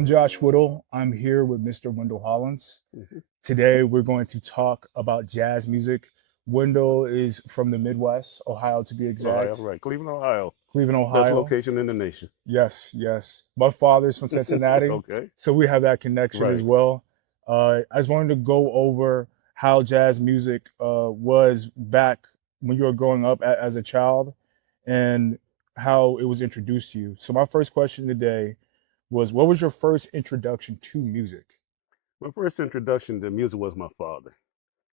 I'm Josh Whittle. I'm here with Mr. Wendell Hollins. Mhm. Today, we're going to talk about jazz music. Wendell is from the Midwest, Ohio to be Ohio, exact, right. Cleveveland, Ohio. Cleveland, Best Ohio. location in the nation. Yes, yes. My father's from Cincinnati, Okay. so we have that connection as Right. well. I just wanted to go over how jazz music was back when you were growing up as a child and how it was introduced to you. So, my first question today was what was your first introduction to music? My first introduction to music was my father.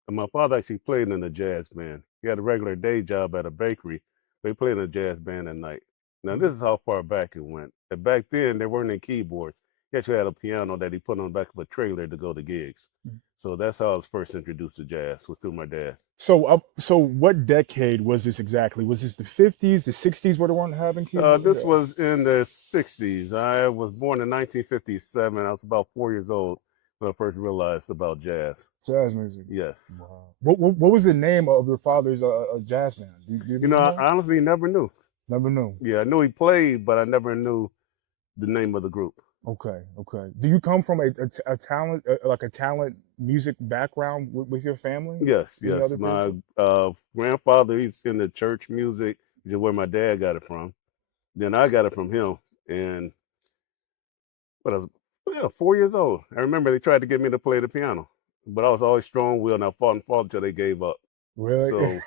And my father actually played in a jazz band. He had a regular day job at a bakery, but he played in a jazz band at night. Now, this is how far back it went. And back then, there weren't any keyboards. He actually had a piano that he put on the back of a trailer to go to gigs. So that's how I was first introduced to jazz, was through my dad. So what decade was this exactly? Was this the 50s, the 60s where they weren't having keyboard? This was in the 60s. I was born in 1957. I was about 4 years old when I first realized about jazz. Jazz music. Yes. Wow. What was the name of your father's jazz band? Do you know? I honestly never knew. Never knew. Yeah, I knew he played, but I never knew the name of the group. Okay, okay. Do you come from a talent like a talent music background with your family? Yes, Any yes. other My people? grandfather, he's in the church music, which is where my dad got it from. Then I got it from him. And what I was, yeah, 4 years old. I remember they tried to get me to play the piano, but I was always strong-willed, and I fought and fought until they gave up. Really? So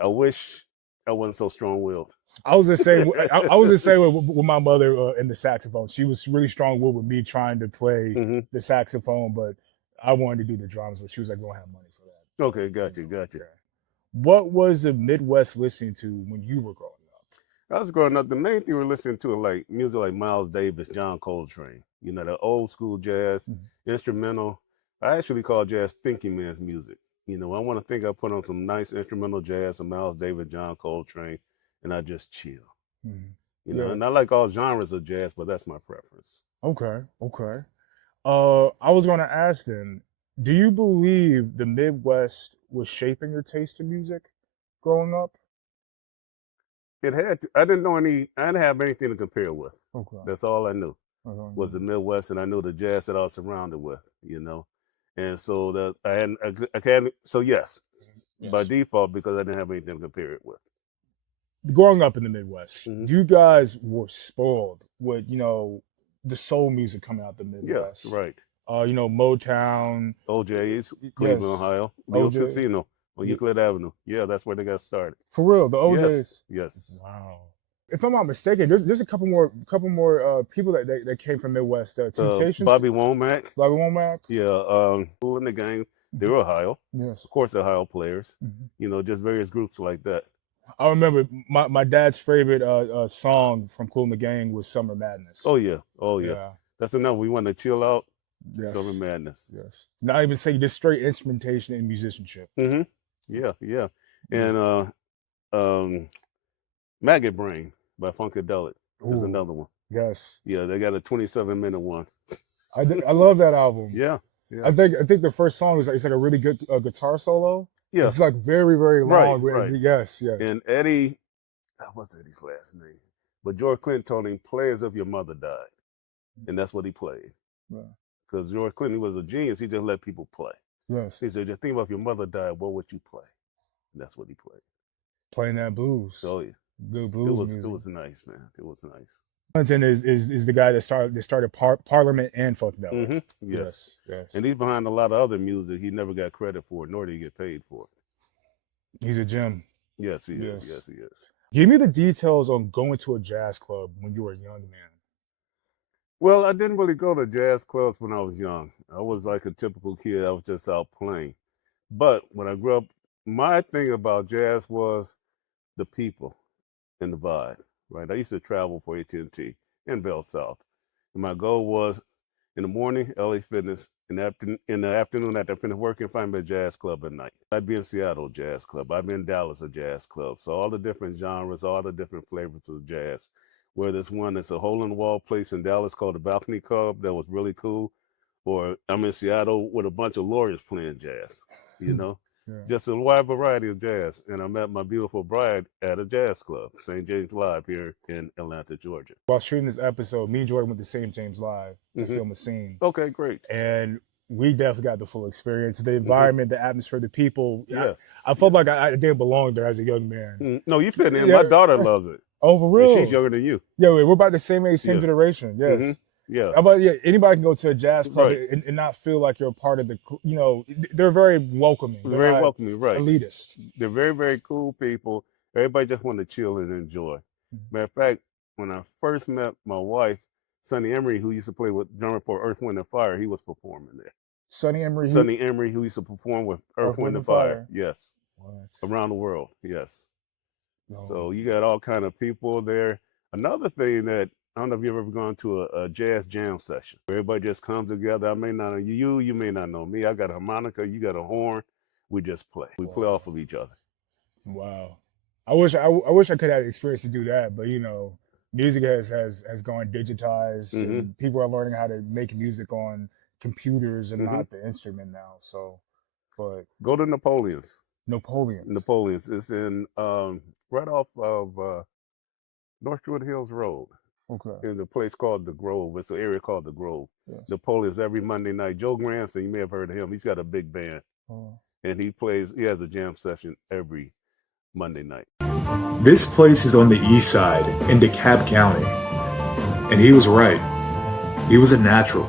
I wish I wasn't so strong-willed. I was the same. I was the same with my mother in the saxophone. She was really strong-willed with me trying to play Hmm. the saxophone, but I wanted to do the drums. But she was like, "We don't have money for that." Okay, got you, got you. Okay. What was the Midwest listening to when you were growing up? I was growing up, the main thing we were listening to like music like Miles Davis, John Coltrane, the old school jazz, Mhm. instrumental. I actually call jazz thinking man's music. I want to think I put on some nice instrumental jazz, some Miles Davis, John Coltrane, and I just chill. Mhm. Yeah. And I like all genres of jazz, but that's my preference. Okay. Okay. I was going to ask then, do you believe the Midwest was shaping your taste in music growing up? I didn't know I didn't have anything to compare with. Okay. That's all I knew was Okay. the Midwest, and I knew the jazz that I was surrounded with. And so that I can't, so yes, by Yes. default, because I didn't have anything to compare it with. Growing up in the Midwest, Hmm. you guys were spoiled with, the soul music coming out the Yeah, Midwest. right. Motown. OJ's, Cleveland, Yes. Ohio, Leo's OJ. Casino on Yeah, Euclid Avenue. Yeah, that's where they got started. for real, the Yes, OJs. yes. Wow. If I'm not mistaken, there's a couple more people that came from Midwest. Temptations, Bobby Womack, Bobby Womack. yeah, Kool and the Gang, they're Ohio. Yes. Of course, they're Ohio players. Mhm. Just various groups like that. I remember my dad's favorite song from Cool and the Gang was Summer Oh Madness. yeah, oh yeah. Yeah. That's enough. We want to chill out. Summer Yes. Madness. Yes. Not even say just straight instrumentation and musicianship. Hmm. Yeah, yeah. Yeah. And um, Maggot Brain by Funkadelic is Ooh. another one. Yes. Yeah, they got a 27-minute one. I love that album. Yeah, yeah, I think the first song is it's like a really good guitar solo. yeah. It's like very very Right, long. right. Yes. Yes. And Eddie, what's Eddie's last name? But George Clinton told him, "Play as if your mother died," and that's what he played. Yeah. Because George Clinton was a genius. He just let people play. Yes. He said, "Just think about if your mother died, what would you play?" And that's what he played. Playing that blues. So yeah, Good it blues was it music. was nice, man. It was nice. Clinton is the guy that started Parliament and Funkadelic. Hmm. Yes. Yes. Yes. And he's behind a lot of other music he never got credit for, nor did he get paid for it. He's a gem. Yes, he is. Yes. Yes, he is. Give me the details on going to a jazz club when you were a young man. Well, I didn't really go to jazz clubs when I was young. I was like a typical kid. I was just out playing. But when I grew up, my thing about jazz was the people and the vibe, right? I used to travel for AT&T in Bell South. And my goal was in the morning, LA Fitness, in the afternoon after I finished working, find me a jazz club at night. I'd be in Seattle, jazz club. I'd be in Dallas, a jazz club. So all the different genres, all the different flavors of jazz. Where there's one that's a hole in the wall place in Dallas called the Balcony Club that was really cool. Or I'm in Seattle with a bunch of lawyers playing jazz, you know? Yeah. just a wide variety of jazz. And I met my beautiful bride at a jazz club, St. James Live here in Atlanta, Georgia. While shooting this episode, me and Jordan went to St. James Live to Hmm. film a scene, Okay, great. and we definitely got the full experience. The Hmm. environment, the atmosphere, the people. Yes, I felt yes. like I didn't belong there as a young man. No, you fit in. Yeah. My daughter loves it, Oh, for and she's real? younger than you. Yeah, we're about the same age, same Yeah. generation. Hmm. Yes. Yeah. How about, yeah, anybody can go to a jazz club Right. and not feel like you're a part of the. They're very welcoming. They're Very not welcoming. Right. elitist. They're very, very cool people. Everybody just want to chill and enjoy. Matter of fact, when I first met my wife, Sonny Emery, who used to play with drummer for Earth, Wind, and Fire, he was performing there. Sonny Emery, Sonny Emery, who used to perform with Earth, Earth, Wind, Wind, and and Fire. Fire. Yes. What? Around the world. Yes. No. So you got all kind of people there. Another thing that I don't know if you've ever gone to a jazz jam session where everybody just comes together. I may not know you, you may not know me. I got a harmonica, you got a horn. We just play. We play off of each other. Wow. I wish I could have experience to do that, but music has gone digitized, and people are learning how to make music on computers and not the instrument now. So, but Go to Napoleon's. Napoleon's. It's in right off of North Druid Hills Road. Okay. In a place called the Grove. It's an area called the Grove. Yes. Napoleon's every Monday night. Joe Granson, you may have heard of him. He's got a big band. And he has a jam session every Monday night. This place is on the east side in DeKalb County. And he was right. He was a natural.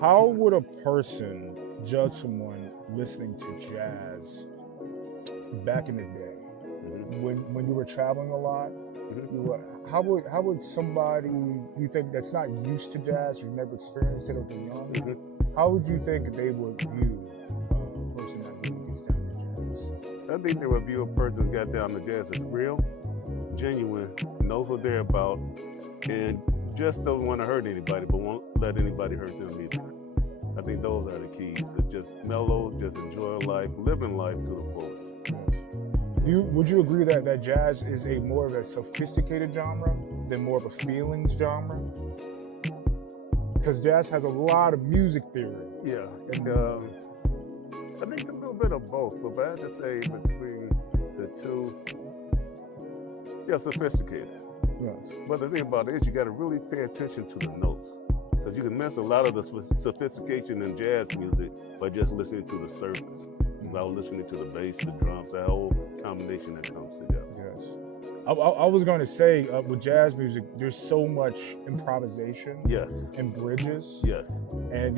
How would a person judge someone listening to jazz back in the day, Mhm. when you were traveling a lot, Mhm. how would somebody you think that's not used to jazz, who's never experienced it or been young, Mhm. how would you think they would view a person that really gets down to jazz? I think they would view a person who got down to jazz as real, genuine, knows what they're about, and just don't want to hurt anybody, but won't let anybody hurt them either. I think those are the keys. It's just mellow, just enjoy life, living life to the fullest. Would you agree that jazz is a more of a sophisticated genre than more of a feelings genre? Because jazz has a lot of music theory. Yeah, I think it's a little bit of both, but if I had to say between the two, yeah, sophisticated. Yes. But the thing about it is you got to really pay attention to the notes, because you can miss a lot of the sophistication in jazz music by just listening to the surface, without listening to the bass, the drums, that whole combination that comes together. Yes. I was going to say with jazz music, there's so much improvisation. Yes. And bridges. Yes. And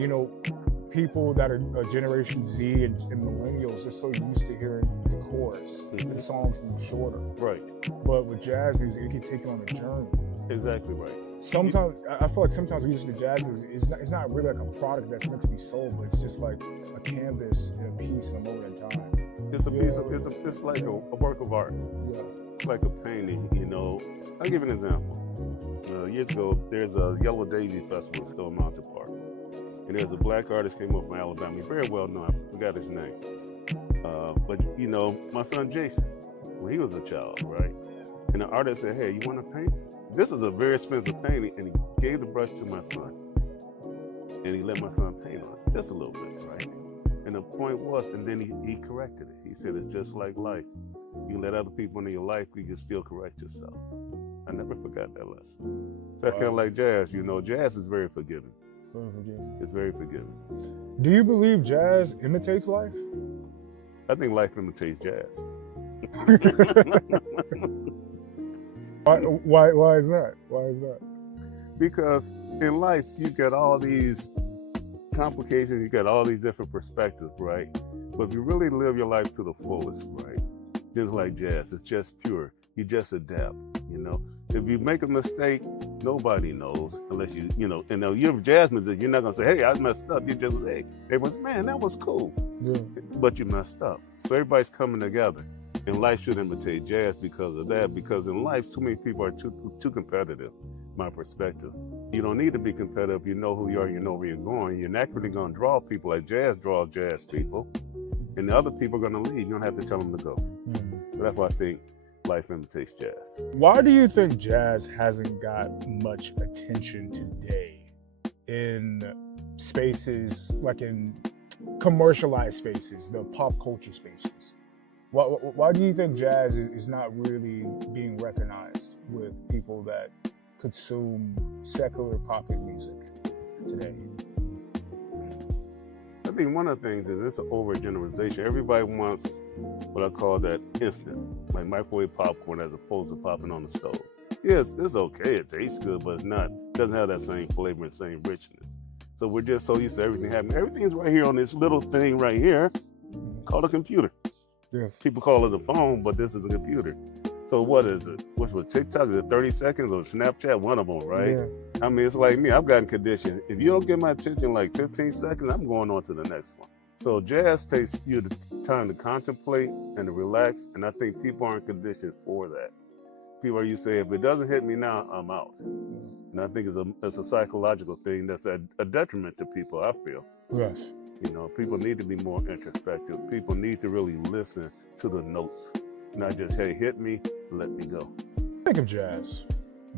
people that are Generation Z and millennials are so used to hearing the chorus. Mhm. The songs move shorter. Right. But with jazz music, it can take you on a journey. Exactly right. Sometimes I feel like sometimes we listen to jazz music. It's not really like a product that's meant to be sold, but it's just like a canvas and a piece in a moment in time. It's a piece of it's like a work of art. Yeah. It's like a painting. I'll give you an example. Years ago, there's a Yellow Daisy Festival in Stone Mountain Park, and there's a black artist came up from Alabama. He's very well known. I forgot his name. But my son Jason, when he was a child, right? And the artist said, "Hey, you want to paint? This is a very expensive painting," and he gave the brush to my son, and he let my son paint on it just a little bit, right? And the point was, and then he corrected it. He said, "It's just like life. You let other people into your life, you can still correct yourself." I never forgot that lesson. That's kind of like jazz. Jazz is very forgiving. It's very forgiving. Do you believe jazz imitates life? I think life imitates jazz. Why is that? Why is that? Because in life, you got all these complications, you got all these different perspectives, right? But if you really live your life to the fullest, right? Just like jazz, it's just pure. You just adapt, If you make a mistake, nobody knows unless you're a jazz musician, you're not gonna say, "Hey, I messed up." You just say, "Hey, everyone's, man, that was cool." Yeah. But you messed up. So everybody's coming together. And life should imitate jazz because of that. Because in life, too many people are too competitive, my perspective. You don't need to be competitive. You know who you are, you know where you're going. You're naturally gonna draw people like jazz draws jazz people. And the other people are gonna leave. You don't have to tell them to go. So that's why I think life imitates jazz. Why do you think jazz hasn't got much attention today in spaces, like in commercialized spaces, the pop culture spaces? Why do you think jazz is not really being recognized with people that consume secular popular music today? I think one of the things is it's an overgeneralization. Everybody wants what I call that instant, like microwave popcorn as opposed to popping on the stove. Yes, it's okay, it tastes good, but it doesn't have that same flavor and same richness. So we're just so used to everything happening. Everything's right here on this little thing right here called a computer. Yes. People call it a phone, but this is a computer. So what is it? What's with TikTok? Is it 30 seconds or Snapchat? One of them, right? Yeah. I mean, it's like me. I've gotten conditioned. If you don't get my attention like 15 seconds, I'm going on to the next one. So jazz takes you the time to contemplate and to relax, and I think people aren't conditioned for that. People are used to say, if it doesn't hit me now, I'm out. And I think it's a psychological thing that's a detriment to people, I feel. Yes. People need to be more introspective. People need to really listen to the notes, not just, hey, hit me, let me go. Think of jazz.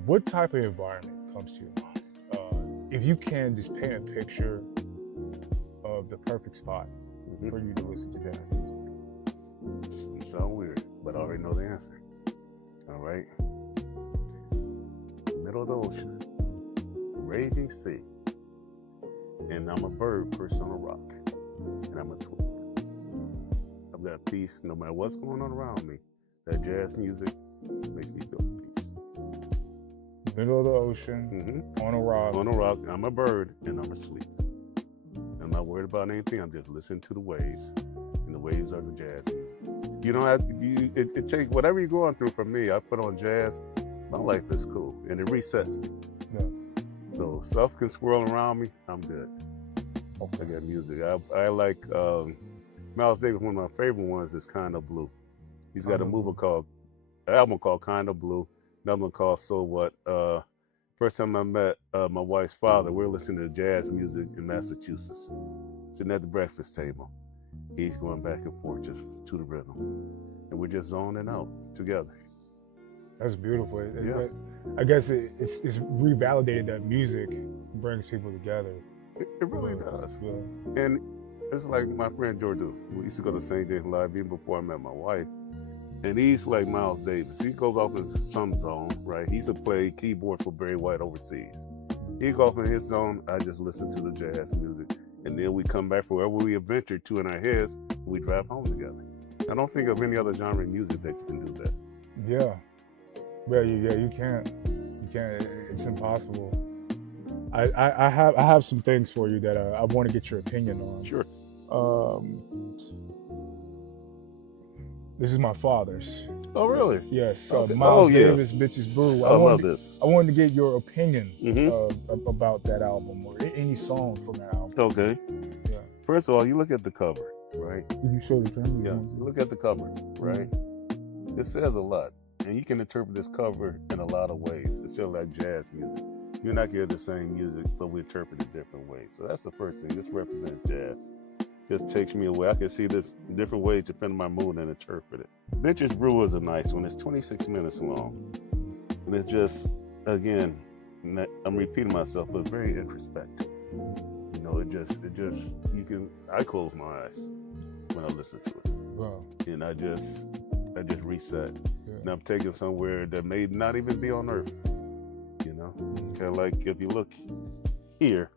What type of environment comes to your mind? If you can just paint a picture of the perfect spot for you to listen to jazz music. It sounds weird, but I already know the answer. All right. Middle of the ocean, raging sea, and I'm a bird perched on a rock, and I'm a tweet. I've got peace no matter what's going on around me. That jazz music makes me feel peace. Middle of the ocean, on a rock. On a rock, I'm a bird, and I'm asleep. I'm not worried about anything. I'm just listening to the waves, and the waves are the jazz music. You don't have it takes whatever you're going through. For me, I put on jazz. My life is cool, and it resets me. Yeah. So stuff can swirl around me. I'm good. Okay. I got music. I like Miles Davis. One of my favorite ones is Kind of Blue. He's got an album called Kind of Blue. Another one called So What. First time I met my wife's father, we were listening to jazz music in Massachusetts, sitting at the breakfast table. He's going back and forth just to the rhythm, and we're just zoning out together. That's beautiful. Yeah. I guess it's revalidated that music brings people together. It really does. Yeah. And it's like my friend Jordan. We used to go to St. James Live even before I met my wife. And he's like Miles Davis. He goes off into some zone, right? He used to play keyboard for Barry White overseas. He goes off in his zone. I just listen to the jazz music. And then we come back for wherever we adventure to in our heads, we drive home together. I don't think of any other genre of music that you can do that. Yeah. Well, you can't. You can't. It's impossible. I have some things for you that I want to get your opinion on. Sure. This is my father's. Oh, really? Yes. Okay. Miles Davis, Bitches Brew. I love this. I wanted to get your opinion about that album or any song from that album. Okay. Yeah. First of all, you look at the cover, right? You show the camera. Yeah. You look at the cover, right? It says a lot. And you can interpret this cover in a lot of ways. It's just like jazz music. You're not getting the same music, but we interpret it different ways. So that's the first thing. This represents jazz. Just takes me away. I can see this different ways depending on my mood and interpret it. Bitches Brew is a nice one. It's 26 minutes long. And it's just, again, I'm repeating myself, but very introspective. You know, I close my eyes when I listen to it. Wow. And I just reset. Yeah. And I'm taken somewhere that may not even be on Earth. You know, kind of like if you look here,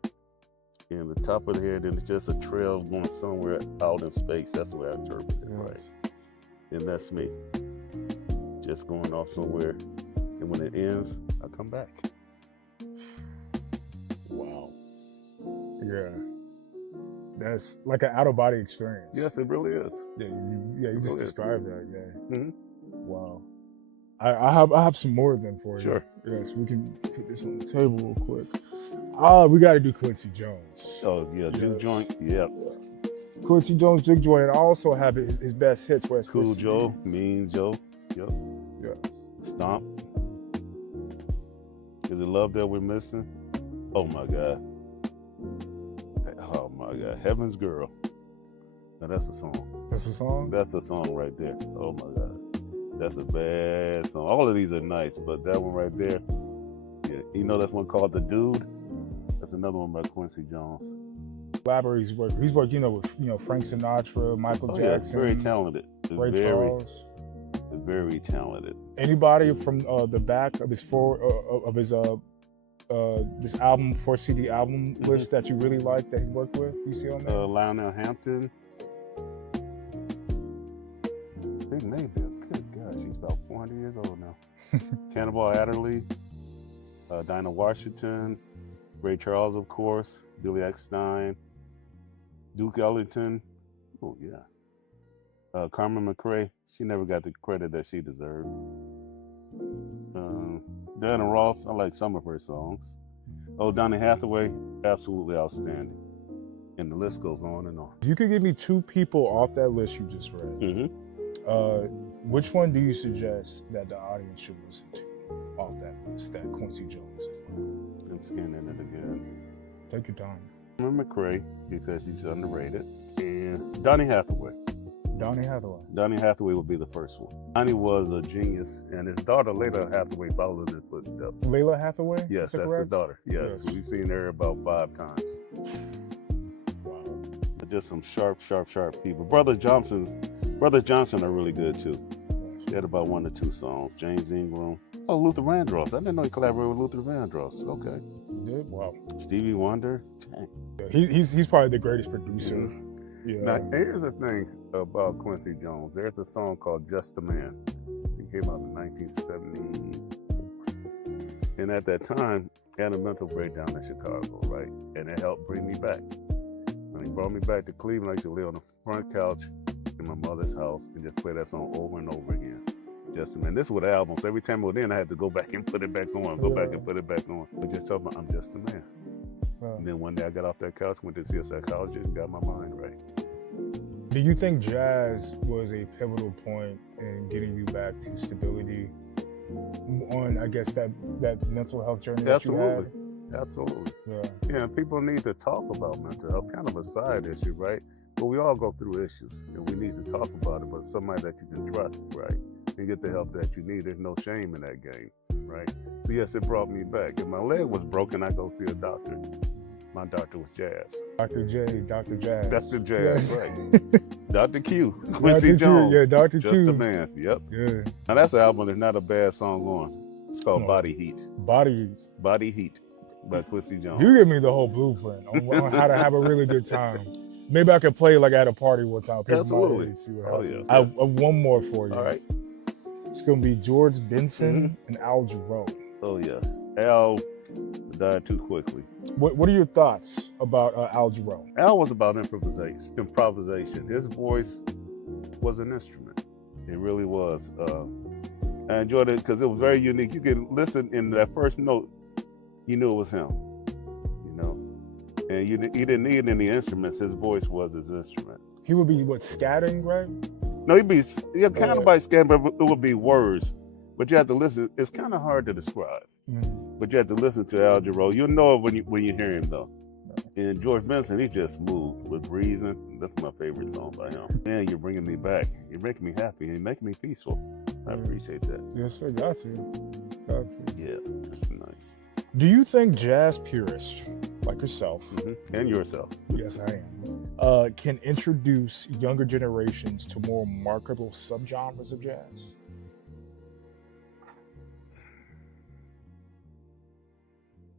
in the top of the head, and it's just a trail going somewhere out in space. That's the way I interpret it, right? And that's me, just going off somewhere. And when it ends, I come back. Wow. Yeah. That's like an out-of-body experience. Yes, it really is. Yeah, you just described that. Yeah. Mm-hmm. Wow. I have some more than for you. Sure. Yes, we can put this on the table real quick. We got to do Quincy Jones. Oh yeah, Juke Joint. Yep. Quincy Jones, Juke Joint, and I also have his best hits. West Cool Joe, Mean Joe. Yep. Yeah. Stomp. Is it Love That We're Missing? Oh my God. Oh my God. Heaven's Girl. Now that's a song. That's a song? That's a song right there. Oh my God. That's a bad song. All of these are nice, but that one right there, yeah. You know that one called The Dude? That's another one by Quincy Jones. He's worked, with Frank Sinatra, Michael Jackson. Yeah, very talented. Ray Charles. Very talented. Anybody from the back of his this album, 4 CD album list that you really like that he worked with? You see on there? Lionel Hampton. Big name there. Good God, she's about 400 years old now. Cannonball Adderley, Dinah Washington, Ray Charles, of course, Billy Eckstine, Duke Ellington. Oh yeah. Carmen McRae. She never got the credit that she deserved. Diana Ross. I like some of her songs. Oh, Donny Hathaway. Absolutely outstanding. And the list goes on and on. You could give me 2 people off that list you just read. Mm-hmm. Which one do you suggest that the audience should listen to off that list that Quincy Jones is on? I'm scanning it again. Take your time. Carmen McRae, because she's underrated. And Donny Hathaway. Donny Hathaway. Donny Hathaway would be the first one. Donny was a genius, and his daughter, Layla Hathaway, followed in his footsteps. Layla Hathaway? Yes, that's his daughter. Yes, we've seen her about 5 times. Wow. Just some sharp people. Brother Johnson are really good too. He had about 1 or 2 songs. James Ingram. Oh, Luther Vandross. I didn't know he collaborated with Luther Vandross. Okay. He did? Wow. Stevie Wonder. Dang. Yeah, he's probably the greatest producer. Mm-hmm. Yeah. Now, here's the thing about Quincy Jones. There's a song called Just a Man. It came out in 1974. And at that time, I had a mental breakdown in Chicago, right? And it helped bring me back. And he brought me back to Cleveland. I used to lay on the front couch in my mother's house and just play that song over and over again. Just a man. This was albums. Every time it was in, I had to go back and put it back on, go back and put it back on. But just talking about, I'm just a man. And then one day I got off that couch, went to see a psychologist, and got my mind right. Do you think jazz was a pivotal point in getting you back to stability on, I guess, that mental health journey that you had? Absolutely. Yeah. Yeah, people need to talk about mental health, kind of a side issue, right? But we all go through issues, and we need to talk about it, but somebody that you can trust, right? And get the help that you need. There's no shame in that game, right? So yes, it brought me back. If my leg was broken, I go see a doctor. My doctor was Jazz. Dr. J, Dr. Jazz. Dr. Jazz, Yes. right. Dr. Q, Quincy Dr. Q, Jones. yeah, Dr. Just Q. a man, yep. Yeah. Now that's an album that's not a bad song on. It's called Body Heat. Body. Body Heat by Quincy Jones. You give me the whole blueprint on how to have a really good time. Maybe I could play like at a party one time. People Absolutely. might see what Oh, happens. yeah. I have one more for you. All right. It's gonna be George Benson and Al Jarreau. Oh, yes. Al died too quickly. What are your thoughts about Al Jarreau? Al was about improvisation. His voice was an instrument. It really was. I enjoyed it because it was very unique. You could listen in that first note, you knew it was him, you know? And he didn't need any instruments. His voice was his instrument. He would be scatting, right? No, he'd be kind of by scan, but it would be words. But you have to listen. It's kind of hard to describe. But you have to listen to Al Jarreau. You'll know it when you hear him, though. And George Benson, he's just smooth with reason. That's my favorite song by him. Man, you're bringing me back. You're making me happy. You're making me peaceful. I appreciate that. Yes, sir. Got to. Yeah, that's nice. Do you think jazz purists like yourself, and yourself, yes, I am, can introduce younger generations to more marketable subgenres of jazz?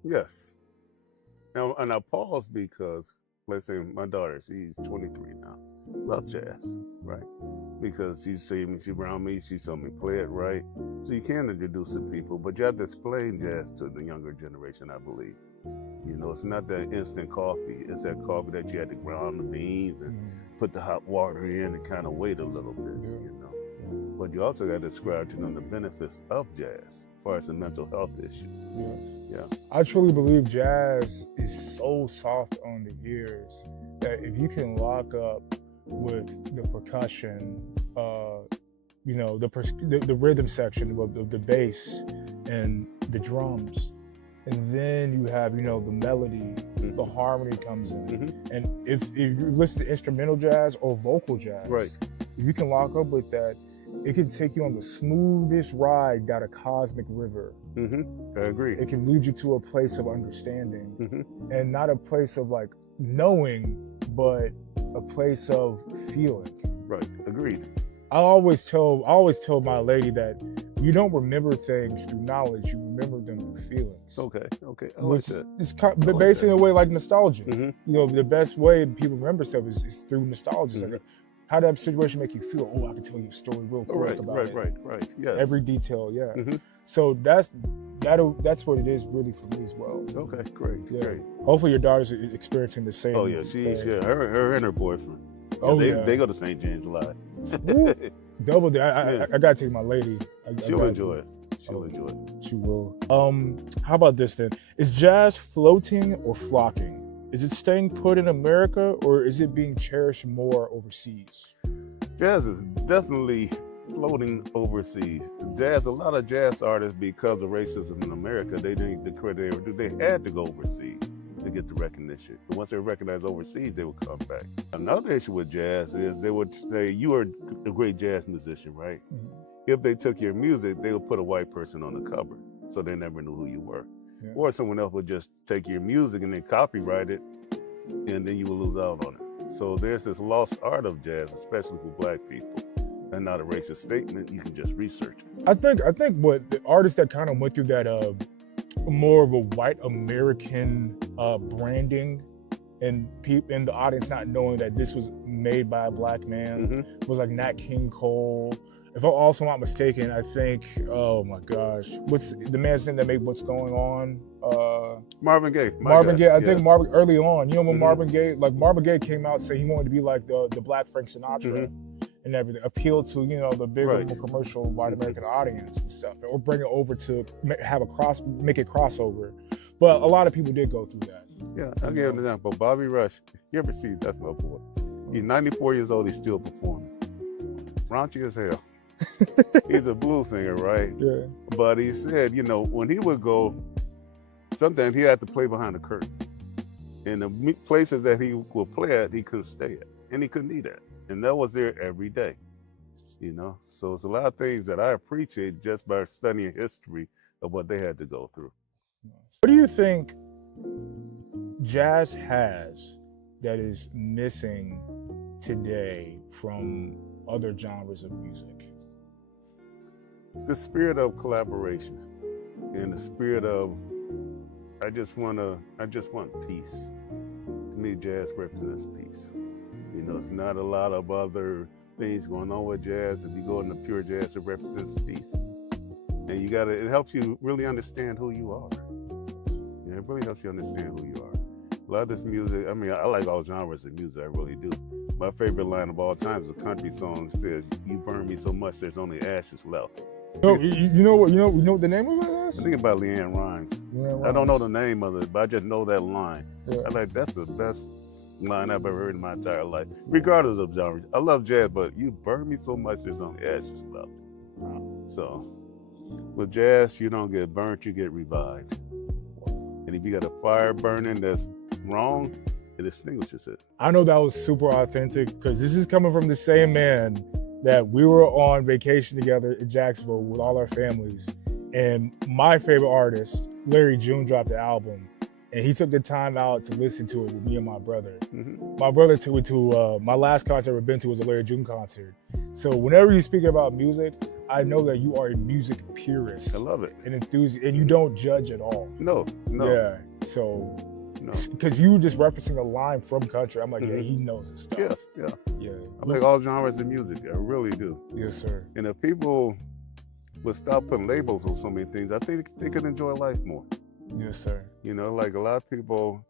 Yes. Now, and I pause because, let's say, my daughter, she's 23 now, loves jazz, right? Because she's seen me, she's around me, she saw me play it, right? So you can introduce it to people, but you have to explain jazz to the younger generation, I believe. You know, it's not that instant coffee. It's that coffee that you had to ground the beans and put the hot water in and kind of wait a little bit, you know. But you also got to describe to them the benefits of jazz as far as the mental health issues. Yes. Yeah. I truly believe jazz is so soft on the ears that if you can lock up with the percussion, you know, the rhythm section of the bass and the drums, and then you have, you know, the melody, the harmony comes in. And if you listen to instrumental jazz or vocal jazz, Right. if you can lock up with that, it can take you on the smoothest ride down a cosmic river. I agree. It can lead you to a place of understanding, and not a place of like knowing, but a place of feeling. Right. Agreed. I always tell my lady that you don't remember things through knowledge, you remember them through feelings. Okay. I like that. It's basically a way like nostalgia. Mm-hmm. You know, the best way people remember stuff is through nostalgia. Mm-hmm. Like, how did that situation make you feel? Oh, I can tell you a story real quick about it. Right. Yes. Every detail, yeah. Mm-hmm. So that's what it is really for me as well. Okay, great. Yeah. Great. Hopefully your daughter's experiencing the same. Oh yeah, her and her boyfriend. They go to St. James a lot. Double day. I gotta take my lady. She'll enjoy it. She'll enjoy it. She will. How about this then? Is jazz floating or flocking? Is it staying put in America or is it being cherished more overseas? Jazz is definitely floating overseas. A lot of jazz artists, because of racism in America, they didn't get the credit they were due. They had to go overseas to get the recognition. And once they were recognized overseas, they would come back. Another issue with jazz is they would say, you are a great jazz musician, right? If they took your music, they would put a white person on the cover, so they never knew who you were. Yeah. Or someone else would just take your music and then copyright it, and then you will lose out on it. So there's this lost art of jazz, especially for Black people. And not a racist statement, you can just research it. I think what the artists that kind of went through that more of a white American branding and the audience not knowing that this was made by a Black man was like Nat King Cole If I'm also not mistaken, I think, oh my gosh, what's the man's name that made What's Going On? Marvin Gaye, my Marvin guy. Gaye. I Yeah. think Marvin early on. You know when Mhm. Marvin Gaye, like Marvin Gaye came out saying he wanted to be like the Black Frank Sinatra and everything, appeal to the bigger, Right. more commercial white American audience and stuff, or bring it over to make it crossover. But a lot of people did go through that. Yeah, I'll give you an example. Bobby Rush, you ever see That's My Boy? He's 94 years old, he's still performing. Raunchy as hell. He's a blues singer, right? Yeah. But he said, when he would go, sometimes he had to play behind the curtain. And the places that he would play at, he couldn't stay at. And he couldn't eat at. And that was there every day. So it's a lot of things that I appreciate just by studying history of what they had to go through. What do you think jazz has that is missing today from other genres of music? The spirit of collaboration and the spirit of I just want peace. To me, jazz represents peace. It's not a lot of other things going on with jazz. If you go into pure jazz, it represents peace. And it helps you really understand who you are. It really helps you understand who you are. A lot of this music, I like all genres of music, I really do. My favorite line of all time is a country song that says, "You burn me so much, there's only ashes left." You know what the name of it is? I think about Leanne Rhymes. I don't know the name of it, but I just know that line. Yeah. That's the best line I've ever heard in my entire life, regardless of genre. I love jazz, but you burn me so much, there's only ashes left. So, with jazz, you don't get burnt, you get revived. And if you got a fire burning that's wrong, it extinguishes it. I know that was super authentic because this is coming from the same man that we were on vacation together in Jacksonville with all our families. And my favorite artist, Larry June, dropped the album. And he took the time out to listen to it with me and my brother. Mm-hmm. My brother took me to, my last concert I've ever been to was a Larry June concert. So whenever you speak about music, I know that you are a music purist. I love it. An enthusiast, and you don't judge at all. No. Yeah, so, because you were just referencing a line from country. I'm like, yeah, he knows his stuff. Yeah. I like all genres of music. I really do. Yes, sir. And if people would stop putting labels on so many things, I think they could enjoy life more. Yes, sir. Like a lot of people,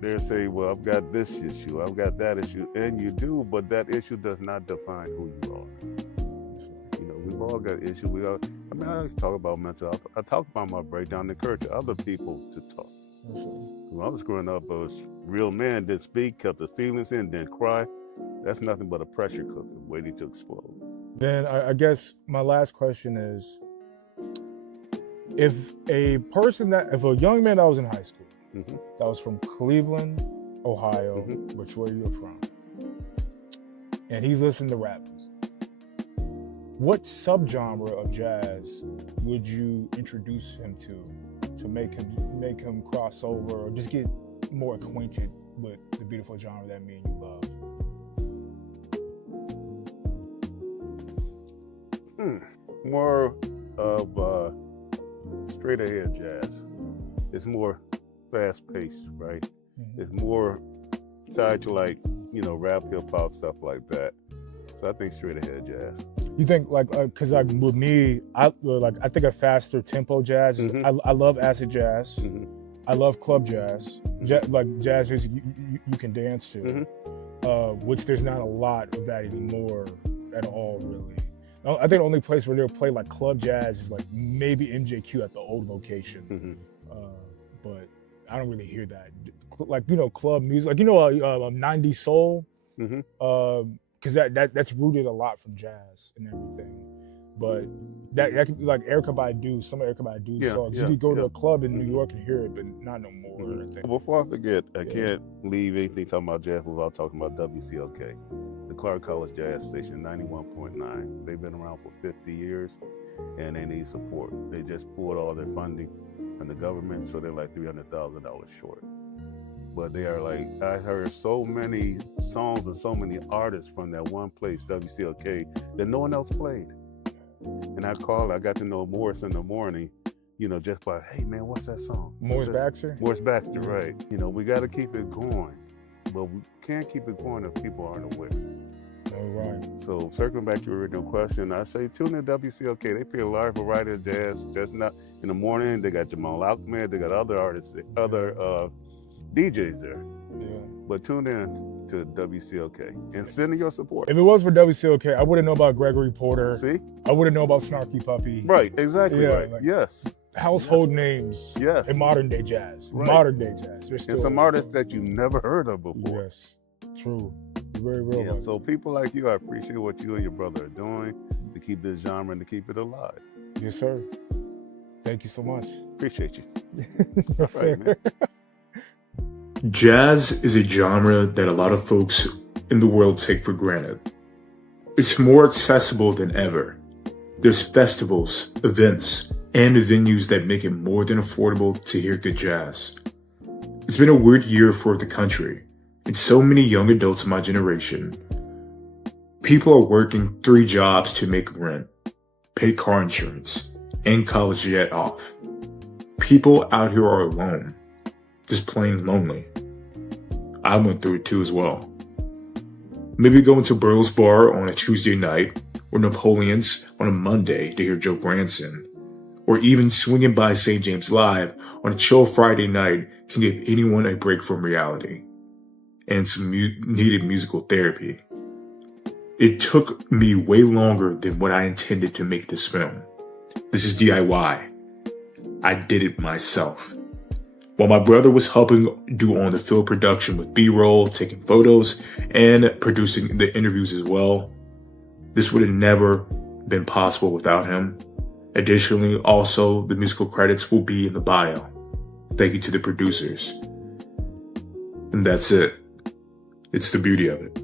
they say, well, I've got this issue, I've got that issue. And you do, but that issue does not define who you are. We've all got issues. I always talk about mental health. I talk about my breakdown and encourage other people to talk. Yes, sir. When I was growing up, I was real man, didn't speak, kept the feelings in, didn't cry. That's nothing but a pressure cooker waiting to explode. Then I guess my last question is, if a young man that was in high school, that was from Cleveland, Ohio, which where you're from, and he's listening to rap music, what subgenre of jazz would you introduce him to make him cross over or just get more acquainted with the beautiful genre that me and you love? More of straight ahead jazz. It's more fast paced, right? It's more tied to rap, hip hop, stuff like that. So I think straight ahead jazz. You think because with me, I think a faster tempo jazz. I love acid jazz. I love club jazz. Jazz music you can dance to, which there's not a lot of that anymore at all, really. I think the only place where they'll play like club jazz is like maybe MJQ at the old location, but I don't really hear that. Club music, 90s soul. Because that's rooted a lot from jazz and everything. But that could be like Erykah Badu, some of Erykah Badu's songs. You could go to a club in New York and hear it, but not no more. I think. Before I forget, I can't leave anything talking about jazz without talking about WCLK, the Clark College Jazz Station, 91.9. They've been around for 50 years, and they need support. They just pulled all their funding from the government, so they're like $300,000 short. But they are I heard so many songs and so many artists from that one place, WCLK, that no one else played. And I got to know Morris in the morning, just by, hey man, what's that song? Morris Baxter? Morris Baxter, right. We got to keep it going, but we can't keep it going if people aren't aware. All right. So circling back to your original question, I say tune in WCOK. They play a large variety of jazz. Just not in the morning. They got Jamal Alchemid. They got other artists, other DJs there. Yeah. But tune in to WCOK and send in your support. If it was for WCOK, I wouldn't know about Gregory Porter. See? I wouldn't know about Snarky Puppy. Right, exactly Yeah, right. like- yes. Household names Yes. in modern day jazz. Right. Modern day jazz. There's And still, some artists that you never heard of before. Yes. True. You're very real. Yeah, about so people like you, I appreciate what you and your brother are doing to keep this genre and to keep it alive. it. Yes, sir. Thank you so much. Appreciate you. Yes, All right, sir. man. Jazz is a genre that a lot of folks in the world take for granted. It's more accessible than ever. There's festivals, events, and venues that make it more than affordable to hear good jazz. It's been a weird year for the country, and so many young adults in my generation. People are working 3 jobs to make rent, pay car insurance, and college debt off. People out here are alone, just plain lonely. I went through it too as well. Maybe going to Burl's Bar on a Tuesday night, or Napoleon's on a Monday to hear Joe Branson, or even swinging by St. James Live on a chill Friday night can give anyone a break from reality and some needed musical therapy. It took me way longer than what I intended to make this film. This is DIY. I did it myself. While my brother was helping do on the field production with B-roll, taking photos, and producing the interviews as well, this would have never been possible without him. Additionally, also, the musical credits will be in the bio. Thank you to the producers. And that's it. It's the beauty of it.